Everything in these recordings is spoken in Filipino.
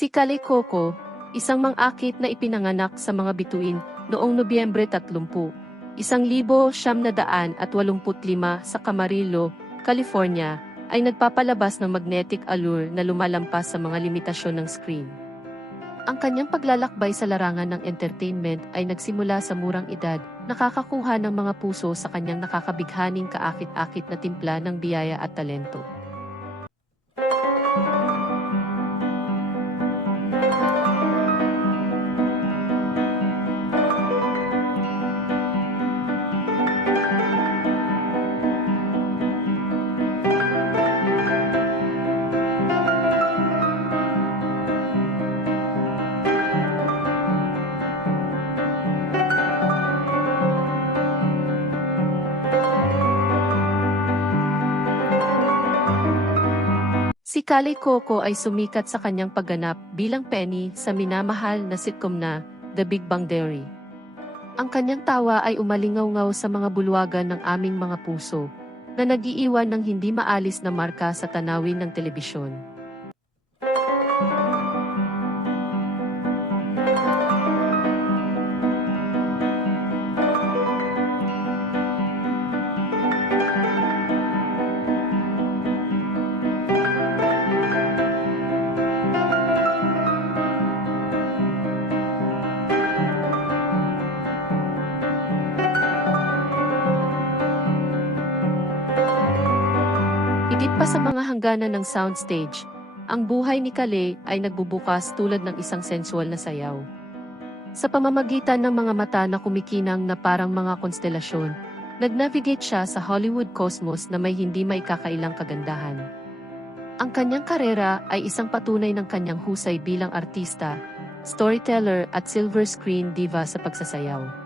Si Kaley Cuoco, isang mang-akit na ipinanganak sa mga bituin noong Nobyembre 30, 1985 sa Camarillo, California, ay nagpapalabas ng magnetic allure na lumalampas sa mga limitasyon ng screen. Ang kanyang paglalakbay sa larangan ng entertainment ay nagsimula sa murang edad, nakakakuha ng mga puso sa kanyang nakakabighaning kaakit-akit na timpla ng biyaya at talento. Si Kaley Cuoco ay sumikat sa kanyang pagganap bilang Penny sa minamahal na sitcom na The Big Bang Theory. Ang kanyang tawa ay umalingaw-ngaw sa mga bulwagan ng aming mga puso, na nag-iiwan ng hindi maalis na marka sa tanawin ng telebisyon. Higit pa sa mga hangganan ng soundstage, ang buhay ni Kaley ay nagbubukas tulad ng isang sensual na sayaw. Sa pamamagitan ng mga mata na kumikinang na parang mga konstelasyon, nag-navigate siya sa Hollywood cosmos na may hindi maikakailang kagandahan. Ang kanyang karera ay isang patunay ng kanyang husay bilang artista, storyteller at silver screen diva sa pagsasayaw.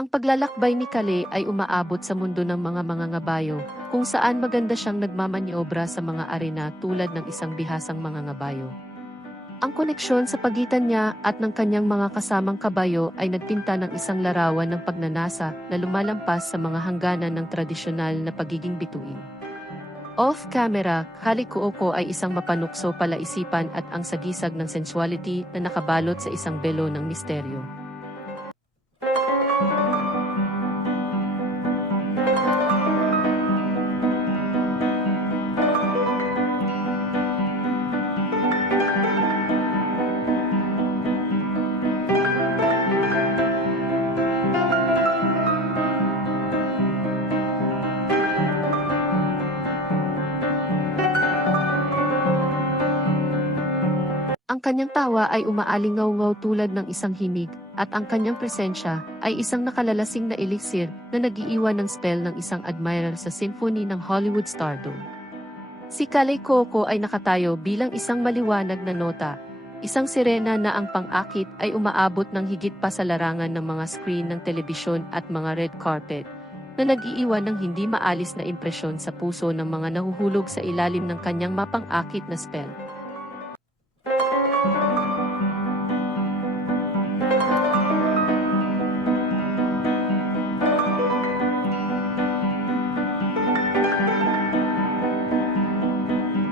Ang paglalakbay ni Kaley ay umaabot sa mundo ng mga mangangabayo, kung saan maganda siyang nagmamanyobra sa mga arena tulad ng isang bihasang mangangabayo. Ang koneksyon sa pagitan niya at ng kanyang mga kasamang kabayo ay nagpinta ng isang larawan ng pagnanasa na lumalampas sa mga hangganan ng tradisyonal na pagiging bituin. Off-camera, Kaley Cuoco ay isang mapanukso palaisipan at ang sagisag ng sensuality na nakabalot sa isang belo ng misteryo. Ang kanyang tawa ay umaalingaw-ngaw tulad ng isang himig, at ang kanyang presensya ay isang nakalalasing na eliksir na nag-iiwan ng spell ng isang admirer sa symphony ng Hollywood stardom. Si Kaley Cuoco ay nakatayo bilang isang maliwanag na nota, isang sirena na ang pang-akit ay umaabot ng higit pa sa larangan ng mga screen ng telebisyon at mga red carpet, na nag-iiwan ng hindi maalis na impresyon sa puso ng mga nahuhulog sa ilalim ng kanyang mapang-akit na spell.